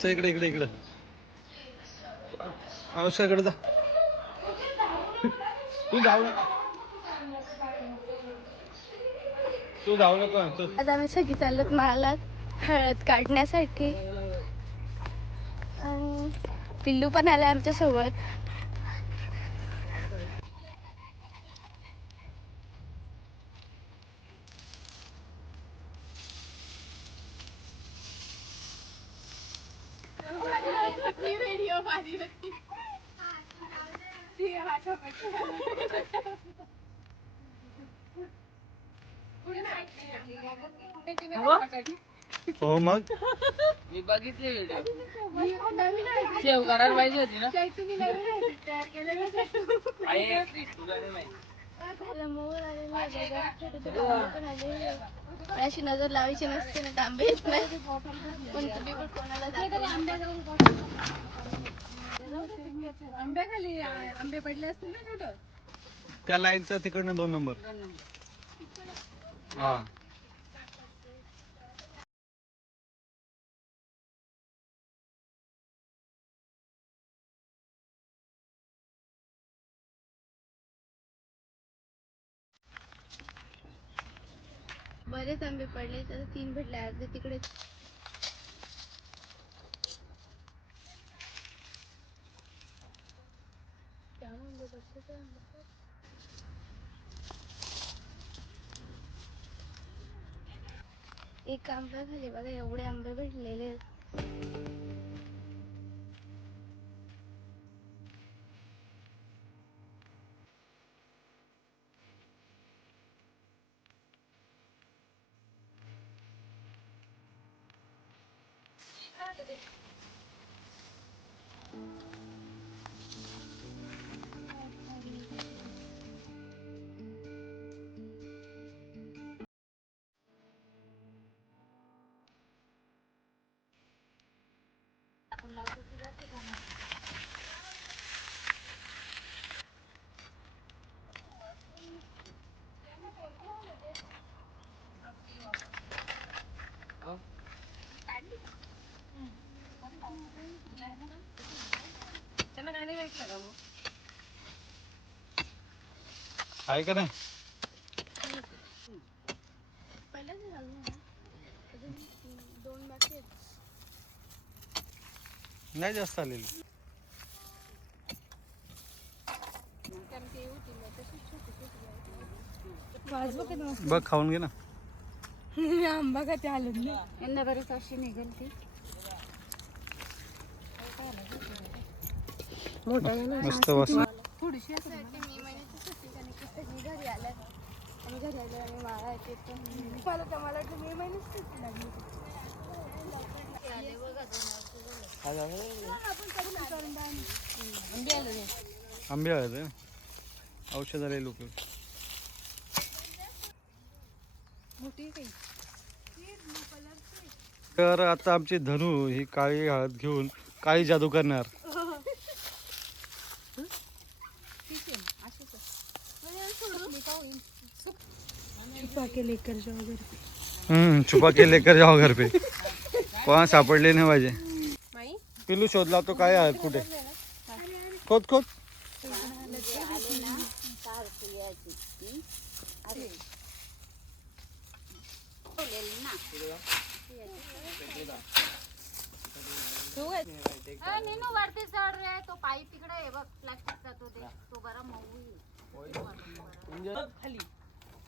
चल इकडे इकडे इकडे औषधाकडे जा. तू जाऊ नको. तू जाऊ नको. आता आम्ही सगळी चालत माळात हळद काढण्यासाठी आणि पिल्लू पण आलाय आमच्या सोबत. हो मग मी बघितले सेव करायला पाहिजे होती ना. अशी नजर लावायची नसते ना तांबे पण तुम्ही पण कोणाला आंब्याखाली आंबे पडले असतील ना कुठं. त्या लाईनचा तिकडनं 2 नंबर. हा बरेच आंबे पडले तर 3 भेटले अर्धे तिकडे. एक आंबा झाले बघा एवढे आंबे भेटलेले. आहे का नाही. पहिल्याच झालं ना. अजून 2 बाकी आहेत. नाही जास्त आलेली. बघ खाऊन घे ना. आंबा का ते आलं ना. यंदा बरेच अशी निघाल ती मस्त बस. थोडीशी असं मी महिन्याची सुट्टी आणि पुस्तक घरी आल्या आणि घरी आल्या आणि माळा येते मला तर मला वाटतं मे महिन्याची सुट्टी लागली आंबे आले औषध आले लोक. तर आता आमची धनू ही काळी हळद घेऊन काळी जादू करणार. छुपा के लेकर जाओ घर पे. छुपा के लेकर जाओ घर पे. कोणा सापडले नाही पाहिजे. पिलू शोध लावतो काय हळद कुठे. खोद खोद. नीनू वरती चढ रे. तो पाईप तिकडे आहे बघ प्लास्टिकचा तो बरा मऊ खाली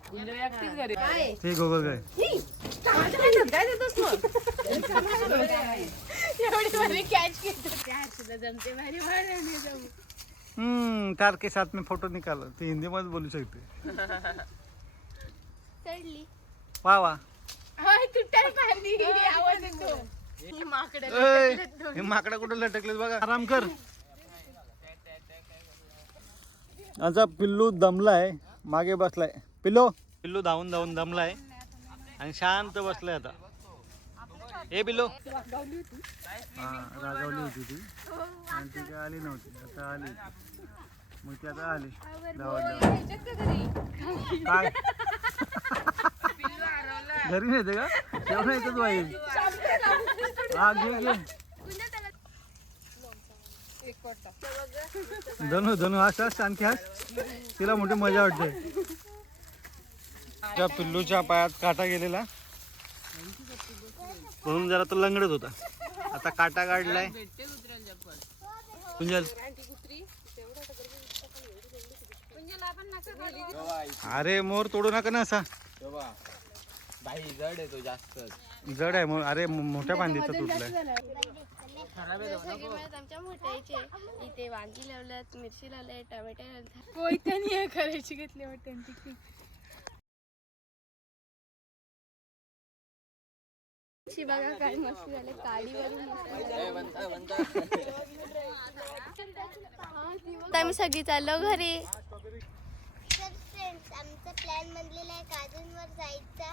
एकटीच घरी हे गोगल काय कार के साथ में फोटो निकाला. ती हिंदी मध्ये बोलू शकते. चढली वा वा. हे माकडा कुठे लटकले बघा. आराम कर. माझा पिल्लू दमलाय मागे बसलाय. पिल्लू धावून धावून दमलाय आणि शांत बसलाय आता. ए पिल्लू. हा रागावली होती ती आणि ती काय आली नव्हती. आता आली मग ती आता आली. काय घरी नाही का तेवढं येतच वाईल. हा घे घे. धनु धनु हस हस आणखी हस, तिला मोठी मजा वाटते. त्या पिल्लूच्या पायात काटा गेलेला म्हणून जरा तो लंगडत होता. आता काटा काढलाय. कुंजल अरे मोर तोडू नका ना असा. जड आहे तो जास्त. जड आहे मग. अरे मोठ्या फांदीचा तुटलाय. आमच्या मोठ्याचे इथे वांगी लावल्यात, मिरची लावल्या, टोमॅटो लावल्यात. कोयत्यानी करायची घेतली वाटते ती. बघा काय मस्त झाले, काडीवरून आम्ही सगळी चाललो घरी. तर फ्रेंड्स आमचा प्लॅन बनलेला आहे काजूंवर जायचा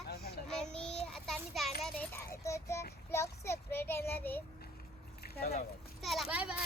आणि आता आम्ही जाणार आहेत. तो ब्लॉग सेपरेट येणार आहे. चला बाय बाय.